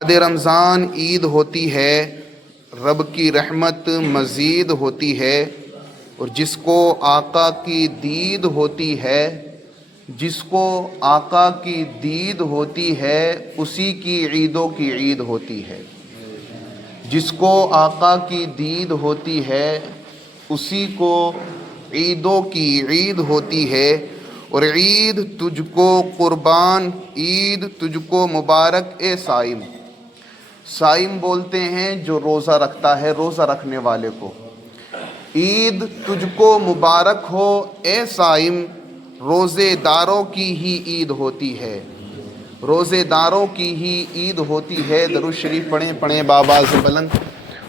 بعد رمضان عید ہوتی ہے، رب کی رحمت مزید ہوتی ہے، اور جس کو آقا کی دید ہوتی ہے، جس کو آقا کی دید ہوتی ہے اسی کی عیدوں کی عید ہوتی ہے۔ جس کو آقا کی دید ہوتی ہے اسی کو عیدوں کی عید ہوتی ہے۔ اور عید تجھ کو قربان، عید تجھ کو مبارک اے صائم۔ صائم بولتے ہیں جو روزہ رکھتا ہے، روزہ رکھنے والے کو۔ عید تجھ کو مبارک ہو اے صائم، روزے داروں کی ہی عید ہوتی ہے، روزے داروں کی ہی عید ہوتی ہے۔ درود شریف پڑھیں بآواز بلند۔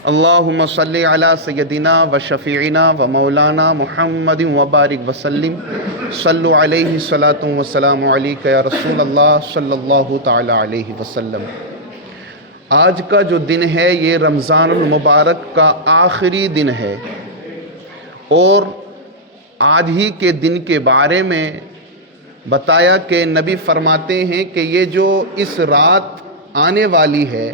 اللہم صلی علی سیدنا و شفیعنا و مولانا محمد وبارک وسلم، صلو علیہ الصلاۃ والسلام علیک یا رسول اللہ صلی اللہ تعالی علیہ وسلم۔ آج کا جو دن ہے یہ رمضان المبارک کا آخری دن ہے، اور آج ہی کے دن کے بارے میں بتایا کہ نبی فرماتے ہیں کہ یہ جو اس رات آنے والی ہے،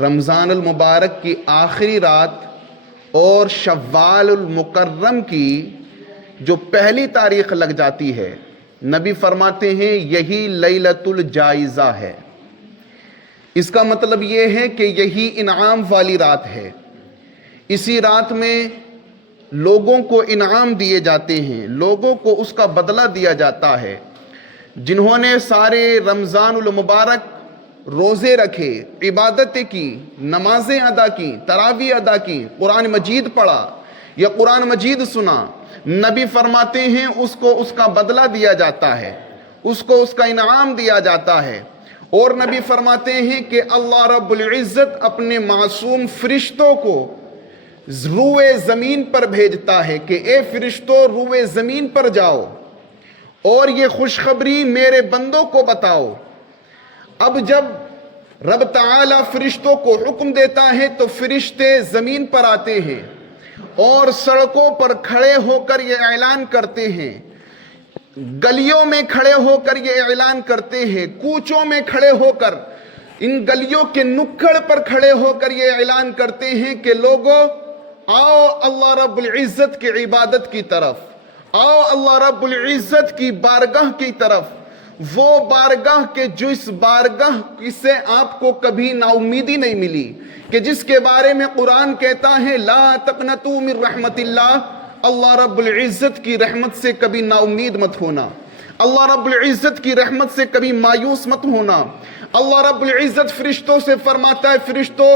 رمضان المبارک کی آخری رات اور شوال المکرم کی جو پہلی تاریخ لگ جاتی ہے، نبی فرماتے ہیں یہی لیلۃ الجائزہ ہے۔ اس کا مطلب یہ ہے کہ یہی انعام والی رات ہے۔ اسی رات میں لوگوں کو انعام دیے جاتے ہیں، لوگوں کو اس کا بدلہ دیا جاتا ہے۔ جنہوں نے سارے رمضان المبارک روزے رکھے، عبادتیں کی، نمازیں ادا کی، تراویح ادا کی، قرآن مجید پڑھا یا قرآن مجید سنا، نبی فرماتے ہیں اس کو اس کا بدلہ دیا جاتا ہے، اس کو اس کا انعام دیا جاتا ہے۔ اور نبی فرماتے ہیں کہ اللہ رب العزت اپنے معصوم فرشتوں کو روئے زمین پر بھیجتا ہے کہ اے فرشتوں روئے زمین پر جاؤ اور یہ خوشخبری میرے بندوں کو بتاؤ۔ اب جب رب تعالی فرشتوں کو حکم دیتا ہے تو فرشتے زمین پر آتے ہیں اور سڑکوں پر کھڑے ہو کر یہ اعلان کرتے ہیں، گلیوں میں کھڑے ہو کر یہ اعلان کرتے ہیں، کوچوں میں کھڑے ہو کر، ان گلیوں کے نکڑ پر کھڑے ہو کر یہ اعلان کرتے ہیں کہ لوگوں آؤ اللہ رب العزت کی عبادت کی طرف، آؤ اللہ رب العزت کی بارگاہ کی طرف، وہ بارگاہ کہ جس بارگاہ سے آپ کو کبھی نا امیدی نہیں ملی، کہ جس کے بارے میں قرآن کہتا ہے لا تقنطوا من رحمت اللہ، اللہ رب العزت کی رحمت سے کبھی نا امید مت ہونا، اللہ رب العزت کی رحمت سے کبھی مایوس مت ہونا۔ اللہ رب العزت فرشتوں سے فرماتا ہے فرشتوں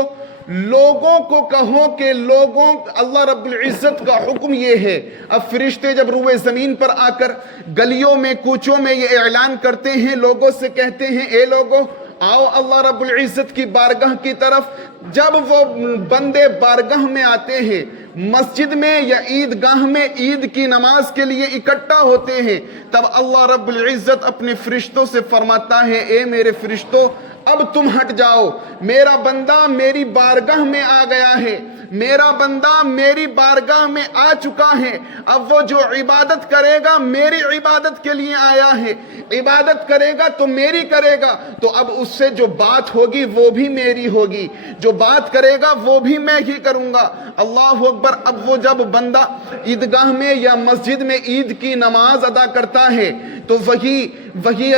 لوگوں کو کہو کہ لوگوں، اللہ رب العزت کا حکم یہ ہے۔ اب فرشتے جب روئے زمین پر آ کر گلیوں میں کوچوں میں یہ اعلان کرتے ہیں، لوگوں سے کہتے ہیں اے لوگوں آؤ اللہ رب العزت کی بارگاہ کی طرف۔ جب وہ بندے بارگاہ میں آتے ہیں، مسجد میں یا عیدگاہ میں عید کی نماز کے لیے اکٹھا ہوتے ہیں، تب اللہ رب العزت اپنے فرشتوں سے فرماتا ہے اے میرے فرشتوں اب تم ہٹ جاؤ، میرا بندہ میری بارگاہ میں آ گیا ہے، میرا بندہ میری بارگاہ میں آ چکا ہے، اب وہ جو عبادت کرے گا میری عبادت کے لیے آیا ہے، عبادت کرے گا تو میری کرے گا، تو اب اس سے جو بات ہوگی وہ بھی میری ہوگی، جو بات کرے گا وہ بھی میں ہی کروں گا۔ اللہ اکبر۔ اب وہ جب بندہ عیدگاہ میں یا مسجد میں عید کی نماز ادا کرتا ہے تو وہی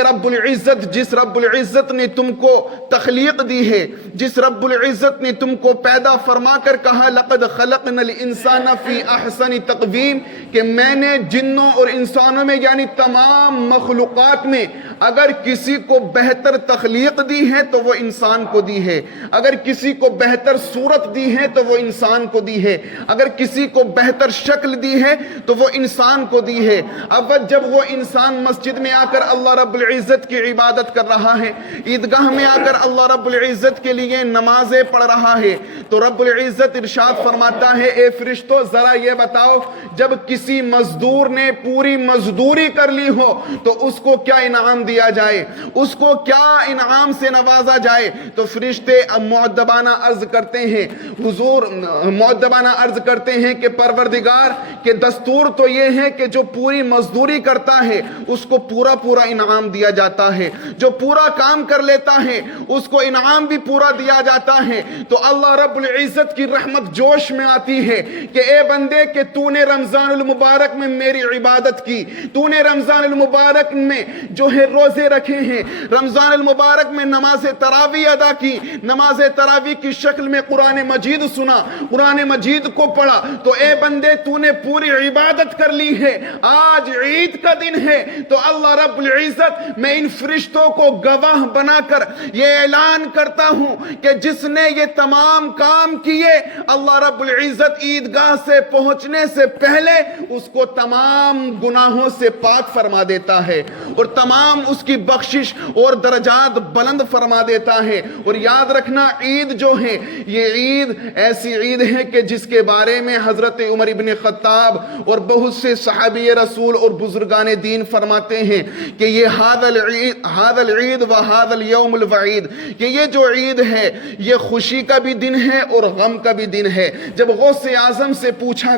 رب العزت، جس رب العزت نے تم کو تخلیق دی ہے، جس رب العزت نے تم کو پیدا فرما کر کہا لقد خلقنا الانسان فی احسن تقویم، کہ میں نے جنوں اور انسانوں میں یعنی تمام مخلوقات میں اگر کسی کو بہتر تخلیق دی ہے تو وہ انسان کو دی ہے، اگر کسی کو بہتر صورت دی ہے تو وہ انسان کو دی ہے، اگر کسی کو بہتر شکل دی ہے تو وہ انسان کو دی ہے۔ اب جب وہ انسان مسجد میں آ کر اللہ رب العزت کی عبادت کر رہا ہے، عیدگاہ میں آ کر اللہ رب العزت کے لیے نمازیں پڑھ رہا ہے، تو رب العزت ارشاد فرماتا ہے اے فرشتوں ذرا یہ بتاؤ جب کسی مزدور نے پوری مزدوری کر لی ہو تو اس کو کیا انعام دیا جائے، اس کو کیا انعام سے نوازا جائے؟ تو فرشتے مؤدبانہ عرض کرتے ہیں، حضور مؤدبانہ عرض کرتے ہیں کہ پروردگار کہ دستور تو یہ ہے کہ جو پوری مزدوری کرتا ہے اس اس کو پورا پورا انعام دیا جاتا ہے، جو پورا کام کر لیتا ہے اس کو انعام بھی پورا دیا جاتا ہے۔ تو اللہ رب العزت کی رحمت جوش میں آتی ہے کہ اے بندے کہ تو نے رمضان المبارک میں میری عبادت کی، تو نے رمضان المبارک میں جو ہے روزے رکھے ہیں، رمضان المبارک میں نماز تراویح ادا کی، نماز تراویح کی شکل میں قرآن مجید سنا، قرآن مجید کو پڑھا، تو اے بندے تو نے پوری عبادت کر لی ہے۔ آج عید کا دن ہے تو اللہ رب العزت میں ان فرشتوں کو گواہ بنا کر یہ اعلان کرتا ہوں کہ جس نے یہ تمام کام کیے، اللہ رب العزت عیدگاہ سے پہنچنے سے پہلے اس کو تمام گناہوں سے پاک فرما دیتا ہے اور تمام اس کی بخشش اور درجات بلند فرما دیتا ہے۔ اور یاد رکھنا عید جو ہے یہ عید ایسی عید ہے کہ جس کے بارے میں حضرت عمر ابن خطاب اور بہت سے صحابی رسول اور بزرگان دین فرماتے ہیں کہ یہ هذا العید و هذا اليوم الوعید، کہ یہ جو عید ہے یہ خوشی کا بھی دن ہے اور غم کا بھی دن ہے۔ جب غوث اعظم سے پوچھا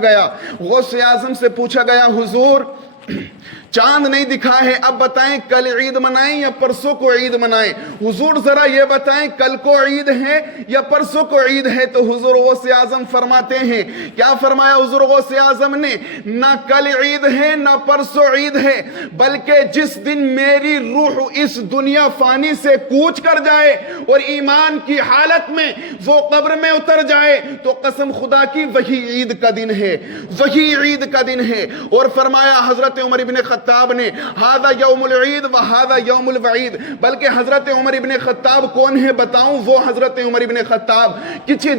گیا حضور چاند نہیں دکھا ہے، اب بتائیں کل عید منائیں یا پرسوں کو عید منائیں؟ حضور ذرا یہ بتائیں کل کو عید ہے یا پرسوں کو عید ہے؟ تو حضور غوث اعظم فرماتے ہیں، کیا فرمایا حضور غوث اعظم نے؟ نہ کل عید ہے نہ پرسوں عید ہے، بلکہ جس دن میری روح اس دنیا فانی سے کوچ کر جائے اور ایمان کی حالت میں وہ قبر میں اتر جائے تو قسم خدا کی وہی عید کا دن ہے، وہی عید کا دن ہے۔ اور فرمایا حضرت عمر ابن خطاب نے ہذا یوم العید و ہذا یوم الوعید، بلکہ حضرت عمر ابن خطاب کون ہے بتاؤں؟ وہ حضرت عمر ابن خطاب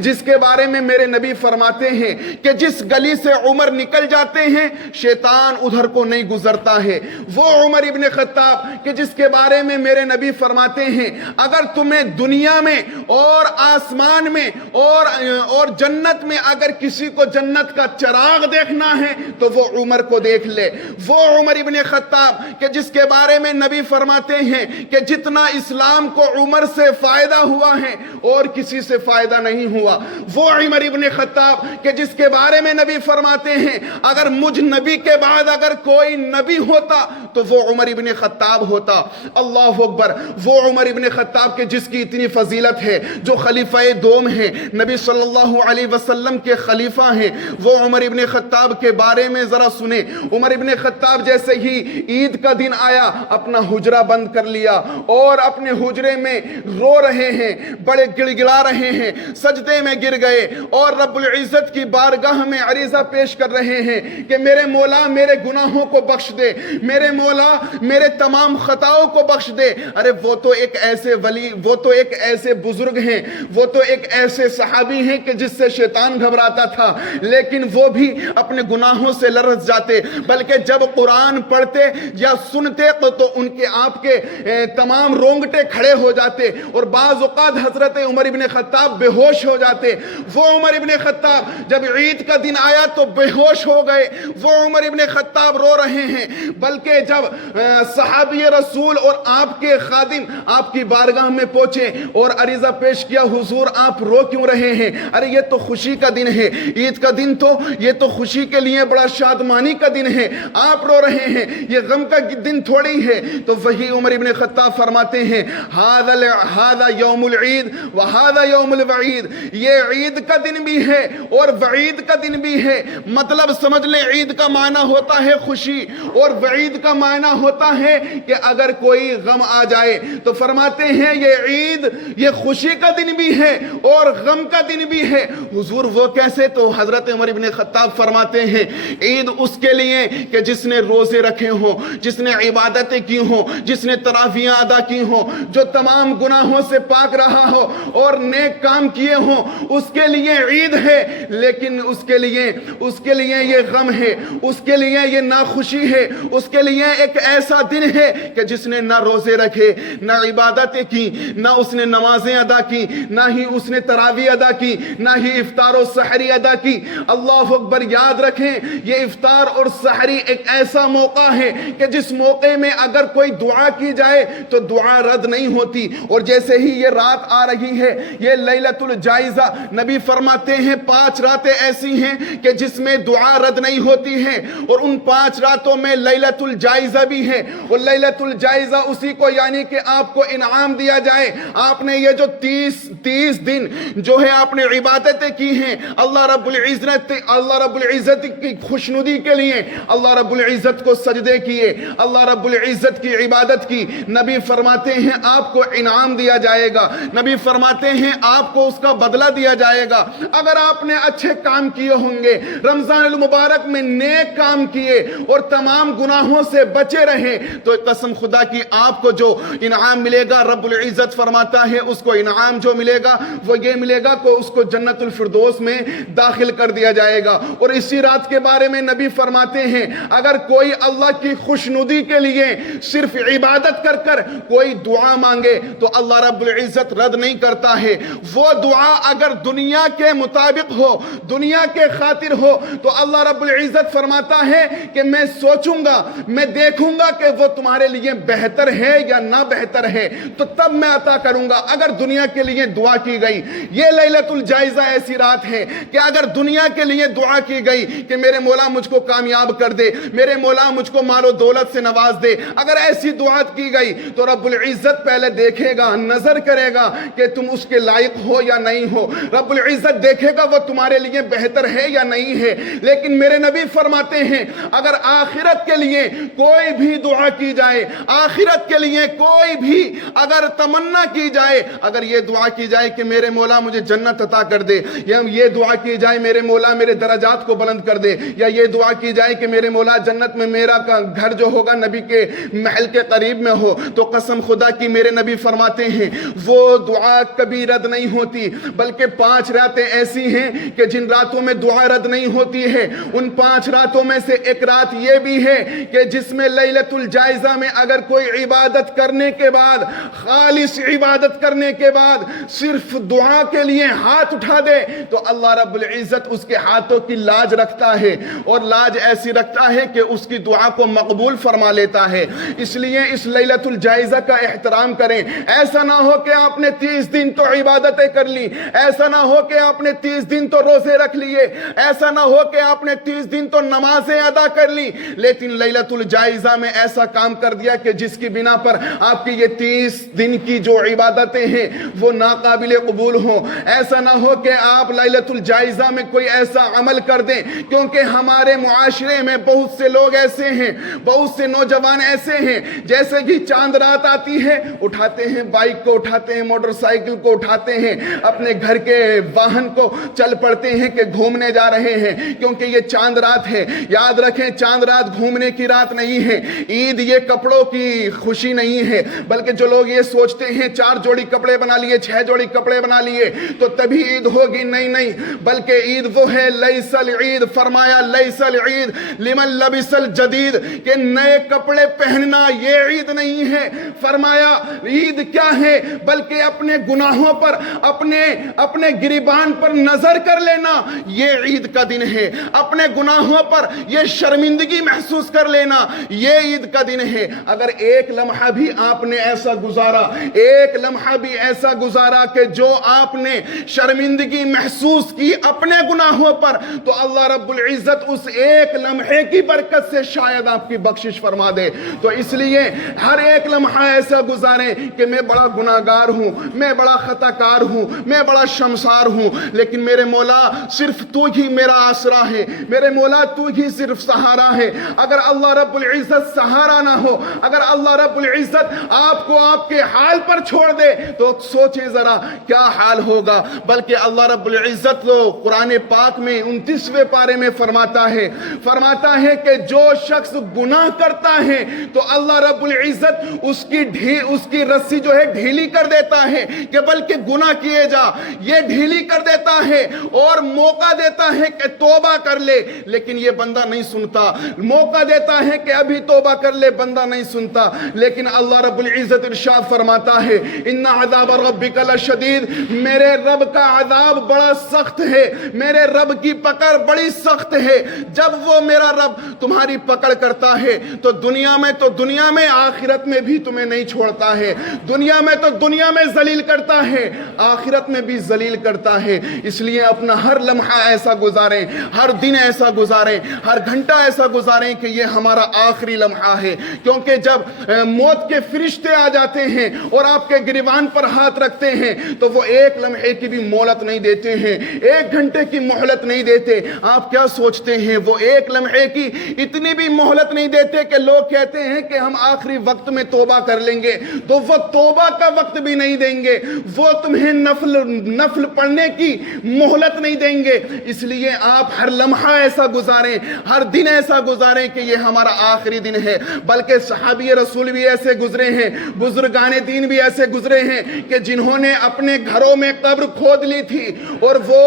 جس کے بارے میں میرے نبی فرماتے ہیں کہ جس گلی سے عمر نکل جاتے ہیں شیطان ادھر کو نہیں گزرتا ہے، وہ عمر ابن خطاب کہ جس کے بارے میں میرے نبی فرماتے ہیں اگر تمہیں دنیا میں اور آسمان میں اور جنت میں اگر کسی کو جنت کا چراغ دیکھنا ہے تو وہ عمر کو دیکھ لے۔ وہ عمر ابن خطاب کہ جس کے بارے میں نبی فرماتے ہیں کہ جتنا اسلام کو عمر سے فائدہ ہوا ہے اور کسی سے فائدہ نہیں ہوا، وہ عمر ابن خطاب کہ جس کے بارے میں نبی فرماتے ہیں اگر مجھ نبی کے بعد اگر کوئی نبی ہوتا تو وہ عمر ابن خطاب ہوتا۔ اللہ اکبر۔ وہ عمر ابن خطاب کہ جس کی اتنی فضیلت ہے، جو خلیفہ دوم ہیں، نبی صلی اللہ علیہ وسلم کے خلیفہ ہیں، وہ عمر ابن خطاب کے بارے میں ذرا سنیں۔ عمر ابن خطاب جیسے ہی عید کا دن آیا اپنا حجرہ بند کر لیا اور اپنے حجرے میں رو رہے ہیں، بڑے گڑ گڑا رہے ہیں، سجدے میں گر گئے اور رب العزت کی بارگاہ میں عریضہ پیش کر رہے ہیں کہ میرے مولا میرے گناہوں کو بخش دے، میرے مولا میرے تمام خطاؤں کو بخش دے۔ ارے وہ تو ایک ایسے ولی، وہ تو ایک ایسے بزرگ ہیں، وہ تو ایک ایسے صحابی ہیں کہ جس سے شیطان گھبراتا تھا، لیکن وہ بھی اپنے گناہوں سے لرز جاتے، بلکہ جب قرآن پڑھتے یا سنتے تو ان کے آپ کے تمام رونگٹے کھڑے ہو جاتے اور بعض اوقات حضرت عمر ابن خطاب بے ہوش ہو جاتے۔ وہ عمر ابن خطاب جب عید کا دن آیا تو بے ہوش ہو گئے، وہ عمر ابن خطاب رو رہے ہیں، بلکہ جب صحابی رسول اور آپ کے خادم آپ کی بارگاہ میں پہنچے اور عریضہ پیش کیا حضور آپ رو کیوں رہے ہیں؟ ارے یہ تو خوشی کا دن ہے، عید کا دن تو یہ تو خوشی کے لیے بڑا شادمانی کا دن ہے، آپ رو رہے ہیں، یہ غم کا دن تھوڑی ہے۔ تو وہی عمر ابن خطاب فرماتے ہیں ہذا یوم العید و ہذا یوم الوعید، یہ عید کا دن بھی ہے اور وعید کا دن بھی ہے۔ مطلب سمجھ لیں عید کا معنی ہوتا ہے خوشی اور وعید کا معنی ہوتا ہے کہ اگر کوئی غم آ جائے تو فرماتے ہیں یہ عید یہ خوشی کا دن بھی ہے اور غم کا دن بھی ہے۔ حضور وہ کیسے؟ تو حضرت عمر ابن خطاب فرماتے ہیں عید اس کے لیے کہ جس نے روزے رکھے ہوں، جس نے عبادتیں کی ہوں، جس نے تراویح ادا کی ہوں، جو تمام گناہوں سے پاک رہا ہو اور نیک کام کیے ہوں، اس کے لیے عید ہے۔ لیکن اس کے لیے یہ غم ہے، اس کے لیے یہ ناخوشی ہے، اس کے لیے ایک ایسا دن ہے کہ جس نے نہ روزے رکھے، نہ عبادتیں کی، نہ اس نے نمازیں ادا کی، نہ ہی اس نے تراویح ادا کی، نہ ہی افطار و سحری ادا کی۔ اللہ اکبر۔ یاد رکھیں یہ افطار اور سحری ایک ایسا موقع موقع ہے کہ جس موقع میں اگر کوئی دعا کی جائے تو دعا رد نہیں ہوتی. اور جیسے ہی یہ رات آ رہی ہے, یہ لیلۃ الجائزہ, نبی فرماتے ہیں 5 راتیں ایسی ہیں کہ جس میں دعا رد نہیں ہوتی ہے, اور ان 5 راتوں میں لیلۃ الجائزہ بھی ہے. اور لیلۃ الجائزہ اسی کو یعنی کہ آپ کو انعام دیا جائے, آپ نے یہ جو 30 دن جو ہے آپ نے عبادتیں کی ہیں اللہ رب العزت کی خوشنودی کے لیے, اللہ رب العزت کو سجدے کیے, اللہ رب العزت کی عبادت کی, نبی فرماتے ہیں آپ کو انعام دیا جائے گا, نبی فرماتے ہیں آپ کو اس کا بدلہ دیا جائے گا. اگر آپ نے اچھے کام کیے ہوں گے, رمضان المبارک میں نیک کام کیے اور تمام گناہوں سے بچے رہے, تو قسم خدا کی آپ کو جو انعام ملے گا رب العزت فرماتا ہے اس کو انعام جو ملے گا وہ یہ ملے گا کہ اس کو جنت الفردوس میں داخل کر دیا جائے گا. اور اسی رات کے بارے میں نبی فرماتے ہیں اگر کوئی اللہ کی خوشنودی کے لیے صرف عبادت کر کر کوئی دعا مانگے تو اللہ رب العزت رد نہیں کرتا ہے. وہ دعا اگر دنیا کے مطابق ہو, دنیا کے خاطر ہو, تو اللہ رب العزت فرماتا ہے کہ میں سوچوں گا, میں دیکھوں گا کہ وہ تمہارے لیے بہتر ہے یا نہ بہتر ہے, تو تب میں عطا کروں گا. اگر دنیا کے لیے دعا کی گئی, یہ لیلۃ الجائزہ ایسی رات ہے کہ اگر دنیا کے لیے دعا کی گئی کہ میرے مولا مجھ کو کامیاب کر دے, میرے مولا مجھ کو مال و دولت سے نواز دے, اگر ایسی دعا کی گئی تو رب العزت پہلے دیکھے گا, نظر کرے گا کہ تم اس کے لائق ہو یا نہیں ہو. رب العزت دیکھے گا وہ تمہارے لیے بہتر ہے یا نہیں ہے. لیکن میرے نبی فرماتے ہیں اگر آخرت کے لیے کوئی بھی دعا کی جائے, آخرت کے لیے کوئی بھی اگر تمنا کی جائے, اگر یہ دعا کی جائے کہ میرے مولا مجھے جنت عطا کر دے, یا یہ دعا کی جائے میرے مولا میرے درجات کو بلند کر دے, یا یہ دعا کی جائے کہ میرے مولا جنت میں میرا گھر جو ہوگا نبی کے محل کے قریب میں ہو, تو قسم خدا کی میرے نبی فرماتے ہیں وہ دعا کبھی رد نہیں ہوتی. بلکہ 5 راتیں ایسی ہیں کہ جن راتوں میں دعا رد نہیں ہوتی ہے. ان 5 راتوں میں سے ایک رات یہ بھی ہے کہ جس میں لیلۃ الجائزہ میں اگر کوئی عبادت کرنے کے بعد, خالص عبادت کرنے کے بعد صرف دعا کے لیے ہاتھ اٹھا دے تو اللہ رب العزت اس کے ہاتھوں کی لاج رکھتا ہے, اور لاج ایسی رکھتا ہے کہ اس کی دعا کو مقبول فرما لیتا ہے. اس لیے اس لیلۃ الجائزہ کا احترام کریں. ایسا نہ ہو کہ آپ نے 30 دن تو عبادتیں کر لی, ایسا نہ ہو کہ آپ نے 30 دن تو روزے رکھ لیے, ایسا نہ ہو کہ آپ نے 30 دن تو نمازیں ادا کر لی, لیکن لیلۃ الجائزہ میں ایسا کام کر دیا کہ جس کی بنا پر آپ کی یہ 30 دن کی جو عبادتیں ہیں وہ ناقابل قبول ہوں. ایسا نہ ہو کہ آپ لیلۃ الجائزہ میں کوئی ایسا عمل کر دیں, کیونکہ ہمارے معاشرے میں بہت سے لوگ ایسے ہیں, بہت سے نوجوان ایسے ہیں جیسے کہ چاند رات آتی ہے اٹھاتے ہیں بائک کو, اٹھاتے ہیں موٹر سائیکل کو, اٹھاتے ہیں اپنے گھر کے واہن کو, چل پڑتے ہیں کہ گھومنے جا رہے ہیں کیونکہ یہ چاند رات ہے. یاد رکھیں چاند رات گھومنے کی رات نہیں ہے, عید یہ کپڑوں کی خوشی نہیں ہے. بلکہ جو لوگ یہ سوچتے ہیں 4 جوڑی کپڑے بنا لیے, 6 جوڑی کپڑے بنا لیے تو تبھی عید ہوگی, نہیں نہیں, بلکہ عید وہ ہے لیس العید, فرمایا لیس العید لمن لبس الجدید, کہ نئے کپڑے پہننا یہ عید نہیں ہے. فرمایا عید کیا ہے, بلکہ اپنے گناہوں پر, اپنے گریبان پر نظر کر لینا یہ عید کا دن ہے. اپنے گناہوں پر یہ شرمندگی محسوس کر لینا یہ عید کا دن ہے. اگر ایک لمحہ بھی آپ نے ایسا گزارا, ایک لمحہ بھی ایسا گزارا کہ جو آپ نے شرمندگی محسوس کی اپنے گناہوں پر, تو اللہ رب العزت اس ایک لمحے کی برکت سے شاید آپ کی بخشش فرما دے. تو اس لیے ہر ایک لمحہ ایسا گزاریں کہ میں بڑا گناہگار ہوں, میں بڑا خطا کار ہوں, میں بڑا شرمسار ہوں, لیکن میرے مولا صرف تو ہی میرا آسرا ہے, میرے مولا تو ہی صرف سہارا ہے. اگر اللہ رب العزت سہارا نہ ہو, اگر اللہ رب العزت آپ کو آپ کے حال پر چھوڑ دے تو سوچیں ذرا کیا حال ہوگا. بلکہ اللہ رب العزت تو قرآن پاک میں 29ویں پارے میں فرماتا ہے کہ جو شخص گناہ کرتا ہے تو اللہ رب العزت اس کی رسی جو ہے ڈھیلی کر دیتا ہے کہ بلکہ گناہ کیے جا, یہ ڈھیلی کر دیتا ہے اور موقع دیتا ہے کہ توبہ کر لے, لیکن یہ بندہ نہیں سنتا. موقع دیتا ہے کہ ابھی توبہ کر لے, بندہ نہیں سنتا. لیکن اللہ رب العزت ارشاد فرماتا ہے ان عذاب ربک لشدید, میرے رب کا عذاب بڑا سخت ہے, میرے رب کی پکڑ بڑی سخت ہے. جب وہ میرا رب تمہاری پکڑ پکڑ کرتا ہے تو دنیا میں آخرت میں بھی تمہیں نہیں چھوڑتا ہے، دنیا میں ذلیل کرتا ہے، آخرت میں بھی ذلیل کرتا ہے۔ اس لیے اپنا ہر لمحہ ایسا گزاریں، ہر دن ایسا گزاریں، ہر گھنٹہ ایسا گزاریں کہ یہ ہمارا آخری لمحہ ہے، کیونکہ جب موت کے فرشتے آ جاتے ہیں اور آپ کے گریبان پر ہاتھ رکھتے ہیں تو وہ ایک لمحے کی بھی مہلت نہیں دیتے ہیں، ایک گھنٹے کی مہلت نہیں دیتے۔ آپ کیا سوچتے ہیں وہ ایک لمحے کی اتنی بھی مہلت نہیں دیتے کہ لوگ کہتے ہیں کہ ہم آخری وقت میں توبہ کر لیں گے، تو وہ توبہ کا وقت بھی نہیں دیں گے، وہ تمہیں نفل پڑھنے کی مہلت نہیں دیں گے۔ اس لیے آپ ہر لمحہ ایسا گزاریں، ہر دن ایسا گزاریں کہ یہ ہمارا آخری دن ہے۔ بلکہ صحابی رسول بھی ایسے گزرے ہیں، بزرگان دین بھی ایسے گزرے ہیں کہ جنہوں نے اپنے گھروں میں قبر کھود لی تھی اور وہ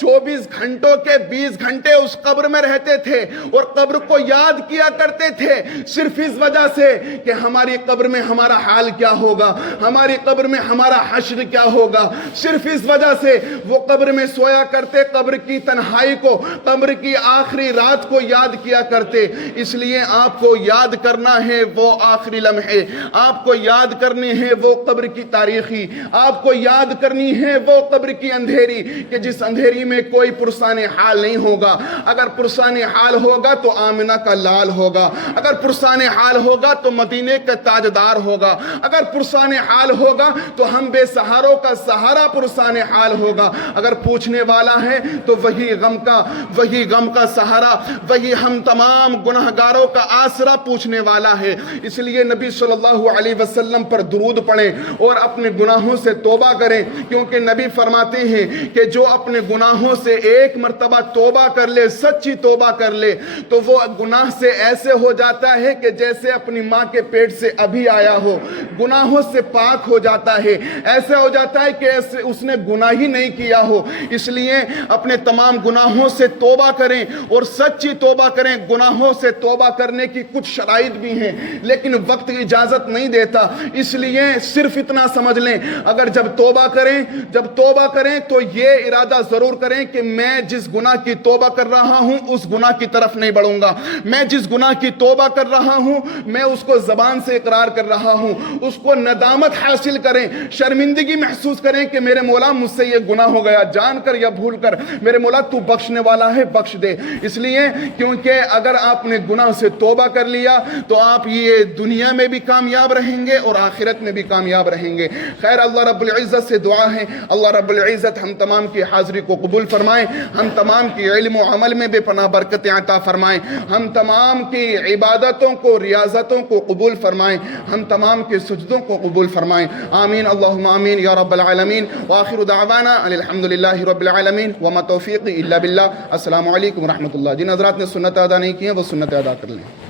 24 گھنٹوں کے 20 گھنٹے اس قبر میں رہتے تھے اور قبر کو یاد کیا کرتے تھے، صرف اس وجہ سے کہ ہماری قبر میں ہمارا حال کیا ہوگا، ہماری قبر میں ہمارا حشر کیا ہوگا۔ صرف اس وجہ سے وہ قبر میں سویا کرتے، قبر کی تنہائی کو، قبر کی آخری رات کو یاد کیا کرتے۔ اس لیے آپ کو یاد کرنا ہے وہ آخری لمحے، آپ کو یاد کرنی ہے وہ قبر کی تاریخی، آپ کو یاد کرنی ہے وہ قبر کی اندھیری، کہ جس اندھیری میں کوئی پرسان حال نہیں ہوگا۔ اگر پرسان حال ہوگا تو آمنہ کا لال ہوگا، اگر پرسان حال ہوگا تو مدینے کا تاجدار ہوگا، اگر پرسان حال ہوگا تو ہم بے سہاروں کا سہارا پرسان حال ہوگا، اگر پوچھنے والا ہے تو وہی غم کا سہارا، وہی ہم تمام گناہگاروں کا آسرا پوچھنے والا ہے۔ اس لیے نبی صلی اللہ علیہ وسلم پر درود پڑھیں اور اپنے گناہوں سے توبہ کریں، کیونکہ نبی فرماتے ہیں کہ جو اپنے گناہوں سے ایک مرتبہ توبہ کر لے، سچی توبہ کر لے، تو وہ گناہ سے ایسے ہو جاتا ہے کہ جیسے اپنی ماں کے پیٹ سے ابھی آیا ہو، گناہوں سے پاک ہو جاتا ہے، ایسے ہو جاتا ہے کہ ایسے اس نے گناہ ہی نہیں کیا ہو۔ اس لیے اپنے تمام گناہوں سے توبہ کریں اور سچی توبہ کریں۔ گناہوں سے توبہ کرنے کی کچھ شرائط بھی ہیں لیکن وقت اجازت نہیں دیتا، اس لیے صرف اتنا سمجھ لیں، اگر جب توبہ کریں تو یہ ارادہ ضرور کریں کہ میں جس گناہ کی توبہ کر رہا ہوں اس گناہ کی طرف نہیں بڑھوں گا، میں جس گناہ کی توبہ کر رہا ہوں میں اس کو زبان سے اقرار کر رہا ہوں، اس کو ندامت حاصل کریں، شرمندگی محسوس کریں کہ میرے مولا مجھ سے یہ گناہ ہو گیا، جان کر یا بھول کر، میرے مولا تو بخشنے والا ہے، بخش دے۔ اس لیے کیونکہ اگر آپ نے گناہ سے توبہ کر لیا تو آپ یہ دنیا میں بھی کامیاب رہیں گے اور آخرت میں بھی کامیاب رہیں گے۔ خیر، اللہ رب العزت سے دعا ہے اللہ رب العزت ہم تمام کی حاضری کو قبول فرمائیں، ہم تمام کی علم و عمل میں بے پناہ برکتیں عطا فرمائیں، ہم تمام کی عبادتوں کو، ریاضتوں کو قبول فرمائیں، ہم تمام کے سجدوں کو قبول فرمائیں۔ آمین اللہم آمین یا رب العالمین، وآخر دعوانا الحمدللہ رب العالمین، وما توفیقی الا باللہ۔ السلام علیکم ورحمۃ اللہ۔ جن حضرات نے سنت ادا نہیں کی ہیں وہ سنت ادا کر لیں۔